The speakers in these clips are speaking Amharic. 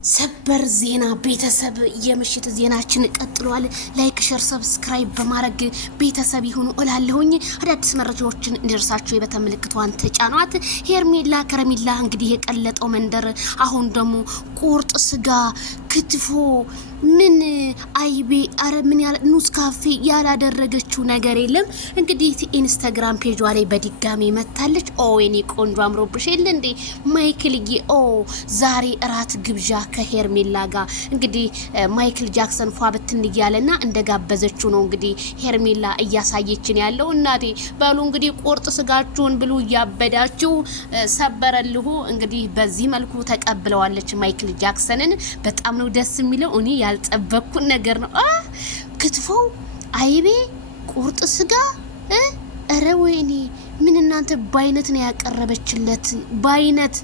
ሰበር ዜና ቤተሰብ የምሽት ዜናችን ቀጥሏል። ላይክ ሼር ሰብስክራይብ በማድረግ ቤተሰብ ይሁኑ እላለሁኝ። አዳዲስ መረጃዎችን እንዲደርሳችሁ የበተን ምልክቷን ተጫኗት። ሄርሜላ ከረሜላ እንግዲህ የቀለጠው መንደር አሁን ደግሞ ቁርጥ ስጋ ክትፎ ምን አይቤ አረ ምን ያለ ኑስ ካፌ ያላደረገችው ነገር የለም። እንግዲህ ኢንስታግራም ፔጇ ላይ በድጋሚ መታለች። ኦ የኔ ቆንጆ አምሮብሽ የለ እንዴ ማይክልዬ። ኦ ዛሬ እራት ግብዣ ከሄርሜላ ጋር እንግዲህ ማይክል ጃክሰን ፏ በትን እያለና እንደጋበዘችው ነው እንግዲህ ሄርሜላ እያሳየችን ያለው። እናቴ በሉ እንግዲህ ቁርጥ ስጋችሁን ብሉ እያበዳችሁ ሰበረልሁ። እንግዲህ በዚህ መልኩ ተቀብለዋለች ማይክል ጃክሰንን። በጣም ነው ደስ የሚለው። እኔ ያልጠበቅኩት ነገር ነው። ክትፎ አይቤ ቁርጥ ስጋ እረ ወይኔ ምን እናንተ ባይነት ነው ያቀረበችለት። ባይነት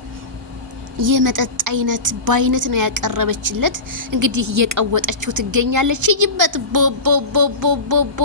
የመጠጥ አይነት ባይነት ነው ያቀረበችለት። እንግዲህ እየቀወጠችው ትገኛለች። ይበት ቦቦቦቦቦቦ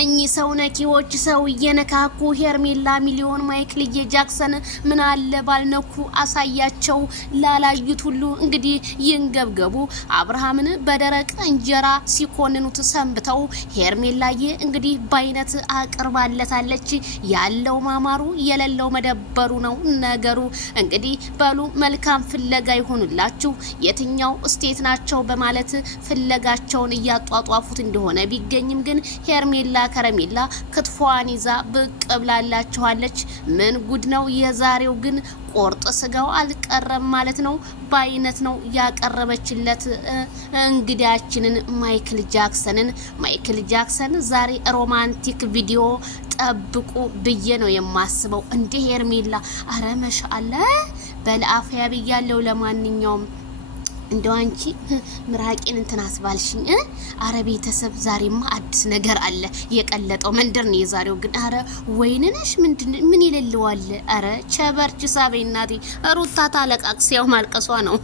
እኚህ ሰው ነኪዎች ሰው እየነካኩ ሄርሜላ ሚሊዮን ማይክል ጃክሰን ምን አለ ባልነኩ አሳያቸው። ላላዩት ሁሉ እንግዲህ ይንገብገቡ። አብርሃምን በደረቅ እንጀራ ሲኮንኑት ሰንብተው ሄርሜላዬ እንግዲህ ባይነት አቅርባለታለች። ያለው ማማሩ የሌለው መደበሩ ነው ነገሩ። እንግዲህ በሉ መልካም ፍለጋ ይሆኑላችሁ። የትኛው ስቴት ናቸው በማለት ፍለጋቸውን እያጧጧፉት እንደሆነ ቢገኝም ግን ሄርሜላ ከረሜላ ክትፎዋን ይዛ ብቅ ብላላችኋለች። ምን ጉድ ነው የዛሬው ግን። ቁርጥ ስጋው አልቀረም ማለት ነው። ባይነት ነው ያቀረበችለት እንግዳችንን ማይክል ጃክሰንን። ማይክል ጃክሰን ዛሬ ሮማንቲክ ቪዲዮ ጠብቁ ብዬ ነው የማስበው። እንደ ሄርሜላ አረ መሻአላ በለአፍያ ብያለው። ለማንኛውም እንደው አንቺ ምራቄን እንትን አስባልሽኝ። አረ ቤተሰብ ዛሬማ አዲስ ነገር አለ። የቀለጠው መንደር ነው የዛሬው ግን። አረ ወይንነሽ ምን ይለለዋል። አረ ቸበርች ሳበይ እናቴ ሩታ ታለቃቅስ ያው ማልቀሷ ነው።